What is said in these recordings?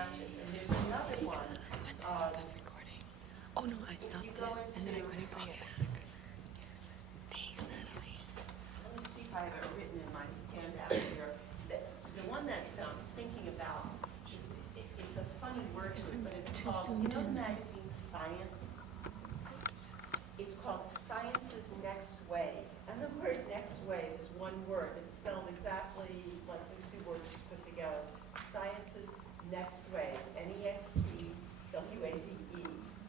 matches. And there's another one. Oh no, I stopped you it, go and then I into- couldn't bring it back. Thanks, Natalie. Let me see if I have it written in my handout here. The one that I'm thinking about, it's a funny word to it, but it's Too called, zoomed the in. magazine Science? It's called Science's Next Wave. And the word next wave is one word. It's spelled exactly like the two words put together. Science's Next Wave, NEXTWAVE,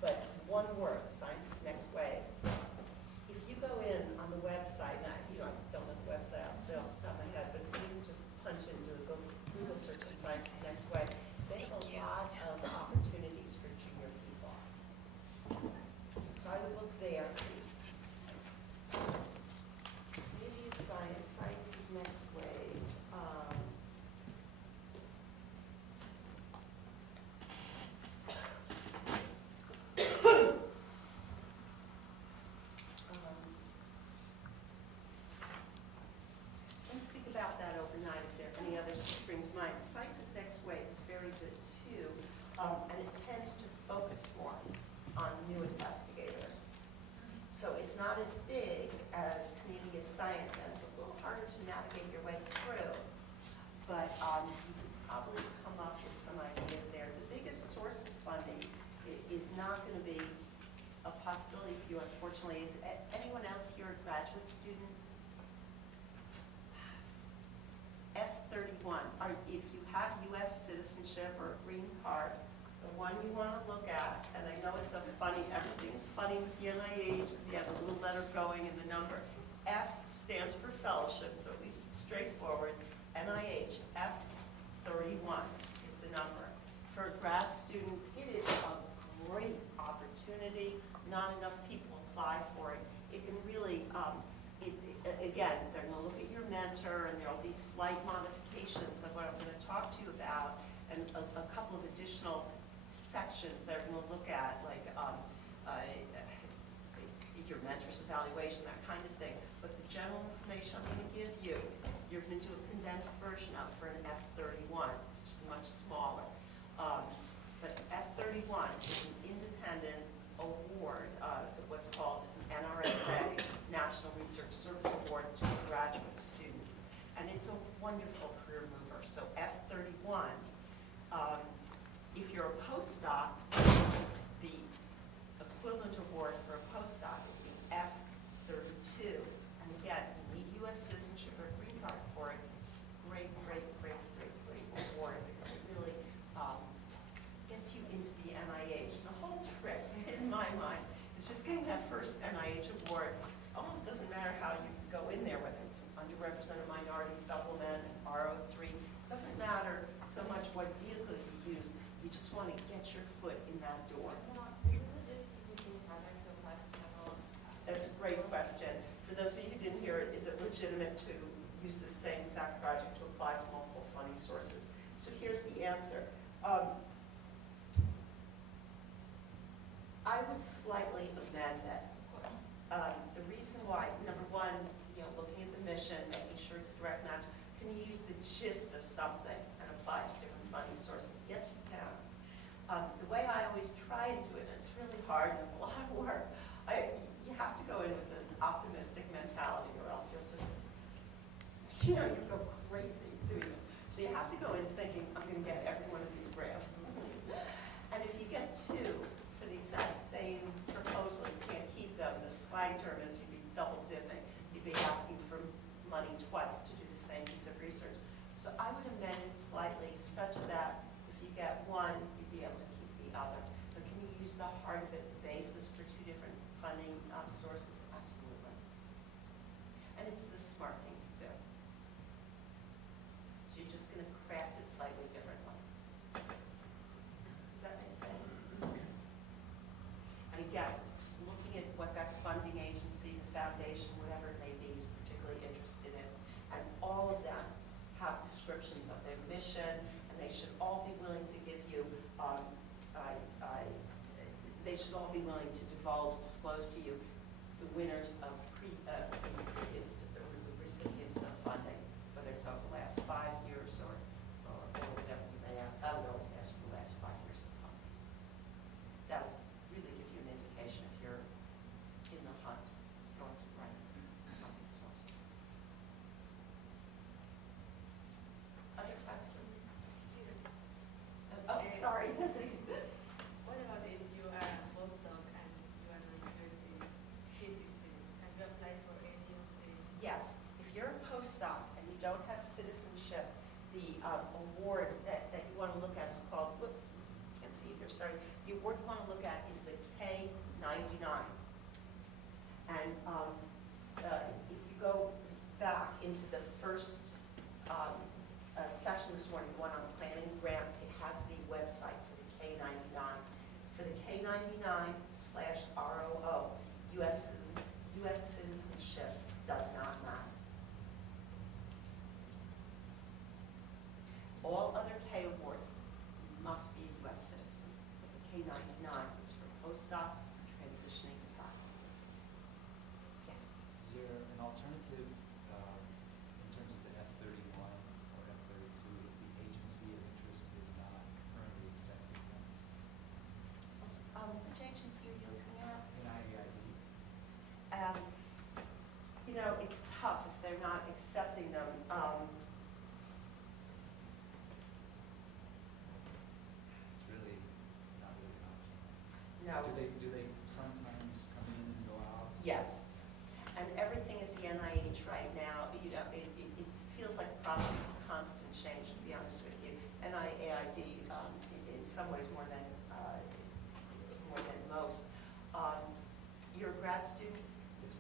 but one word, Science's Next Wave. If you go in on the website, now, I don't know the website off the top of my head, but if you just punch into a Google search on Science's Next Wave, they have a lot of opportunities for junior people. So I would look there. Maybe it's Science's Next Wave. Think about that overnight if there are any others that spring to mind. Science's Next Wave is very good too, and it tends to focus more on new investigators. So it's not as big as Community of Science, and it's a little harder to navigate your way through, but you can probably come up with some ideas there. The biggest source of funding is not going to be a possibility for you, unfortunately. Is anyone else here a graduate student? F-31, if you have U.S. citizenship or a green card, the one you want to look at, and I know it's everything's funny with the NIH because you have a little letter going and the number. F stands for fellowship, so at least it's straightforward. NIH, F-31 is the number. For a grad student, it is a great opportunity. Not enough people apply for it. It can really, again, they're going to look at your mentor, and there will be slight modifications of what I'm going to talk to you about, and a couple of additional sections they're going to look at, like your mentor's evaluation, that kind of thing. But the general information I'm going to give you, you're going to do a condensed version of for an F-31. It's just much smaller. But F-31 is an independent award, what's called an NRSA, National Research Service Award, to a graduate student. And it's a wonderful career mover. So F-31, if you're a postdoc, the equivalent award for a postdoc is the F-32. And again, you need U.S. citizenship or green card for it. Great, great, great, great, great award, because it really gets you into the NIH. The whole trick, in my mind, is just getting that first NIH award. It almost doesn't matter how you go in there, whether it's an underrepresented minority supplement, R03. It doesn't matter so much what vehicle you use. You just want to get your foot in that door. Is it legit to use the same project to apply for several? That's a great question. For those of you who didn't hear it, is it legitimate to use the same exact project to apply to multiple funding sources? So here's the answer. I would slightly amend it. The reason why, number one, looking at the mission, making sure it's a direct match. Can you use the gist of something and apply to different funding sources? Yes, you can. The way I always try to do it, and it's really hard and it's a lot of work, you have to go in with an optimistic mentality, or else you'll just, you go crazy doing this. So you have to go in thinking, I'm going to get every one of these grants. And if you get two for the exact same proposal, you can't keep them. The slang term is you'd be double dipping. You'd be asking for money twice to do the same piece of research. So I would amend it slightly such that if you get one, you'd be able to keep the other. But can you use the heart of it, the basis for two different funding sources? Absolutely. And it's the smart thing to do. So you're just going to craft it slightly differently. Does that make sense? And again, just looking at what that funding agency, the foundation, whatever it may be, is particularly interested in. And all of them have descriptions of their mission, and they should all be willing to give you, they should all be willing to disclose to you the winners of previous recipients of funding, whether it's over the last 5 years or whatever you may ask. I would always ask for the last citizenship, the award that you want to look at is called, whoops, can't see it here, sorry. The award you want to look at is the K-99. And if you go back into the first session this morning, the one on planning grant, it has the website for the K-99. For the K-99/ROO, U.S. citizenship does not matter. All other K awards must be a U.S. citizen. But the K-99 is for postdocs transitioning to faculty. Yes. Is there an alternative in terms of the F-31 or F-32 if the agency of interest is not currently accepting funds? Which agency are you looking at? NIAID? You know, it's tough if they're not accepting them. It's really not really an option. No, Do they sometimes come in and go out? yes. And everything at the NIH right now, you know, it feels like a process of constant change, to be honest with you. NIAID, in some ways more than most. You're a grad student? Yes.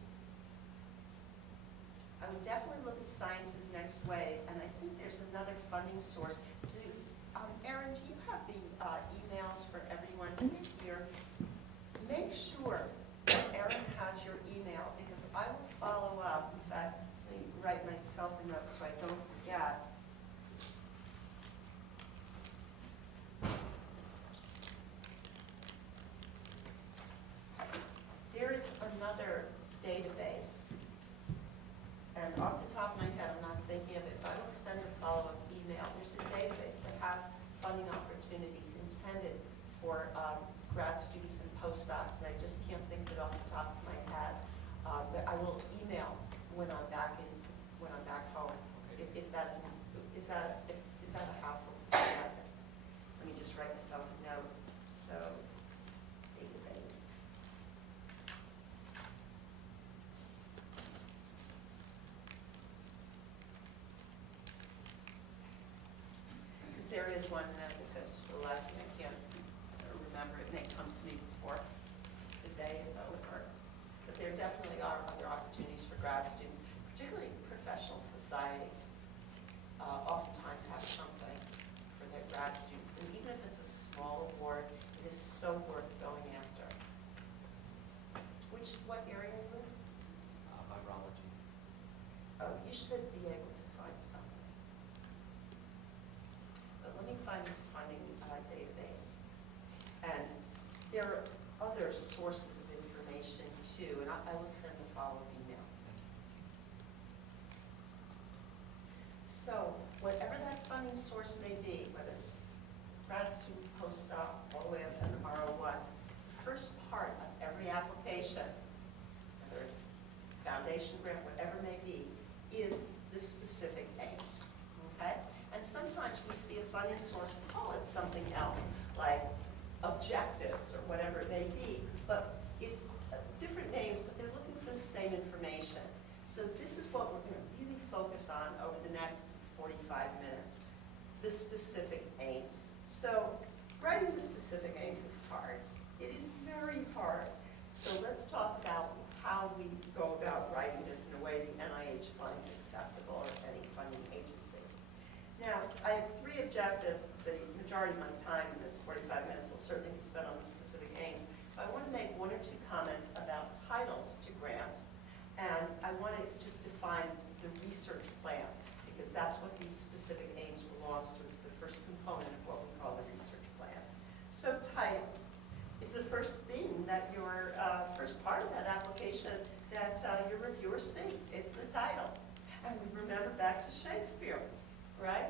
I would definitely look at Sciences Next Wave, and I think there's another funding source. Erin, do you have the emails for everyone who's here? Make sure that Erin has your email, because I will follow up. In fact, let me write myself a note so I don't forget. There is another database, and off the top of my head, I'm not thinking of it, but I will send a follow-up email. There's a database that has funding opportunities intended for grad students and postdocs, and I just can't think of it off the top of my head. But I will email when I'm back home. If that is that a hassle to send? Let me just write myself a note. So, database. Because there is one, and as I said, just to the left, and I can't remember, it may come to me before the day is over. But there definitely are other opportunities for grad students, particularly professional societies. Oftentimes have something for their grad students. And even if it's a small award, it is so worth going after. What area are you in? Virology. Oh, you should be able to find something. But let me find this funding database. And there are other sources of information too, and I will send a follow-up email. So whatever that funding source may be, whether it's grad student, postdoc, all the way up to an R01, the first part of every application, whether it's foundation grant, whatever it may be, is the specific aims, okay? And sometimes we see a funding source, call it something else, like objectives or whatever it may be, but it's different names, but they're looking for the same information. So this is what we're going to really focus on over the next 45 minutes, the specific aims. So writing the specific aims is hard. It is very hard. So let's talk about how we go about writing this in a way the NIH finds acceptable, or any funding agency. Now, I have 3 objectives. The majority of my time in this 45 minutes will certainly be spent on the specific aims. But I want to make 1 or 2 comments about titles to grants, and I want to just define the research plan, because that's what these specific aims belongs to. It's the first component of what we call the research plan. So titles. It's the first thing that your first part of that application that your reviewers see. It's the title. And we remember back to Shakespeare, right?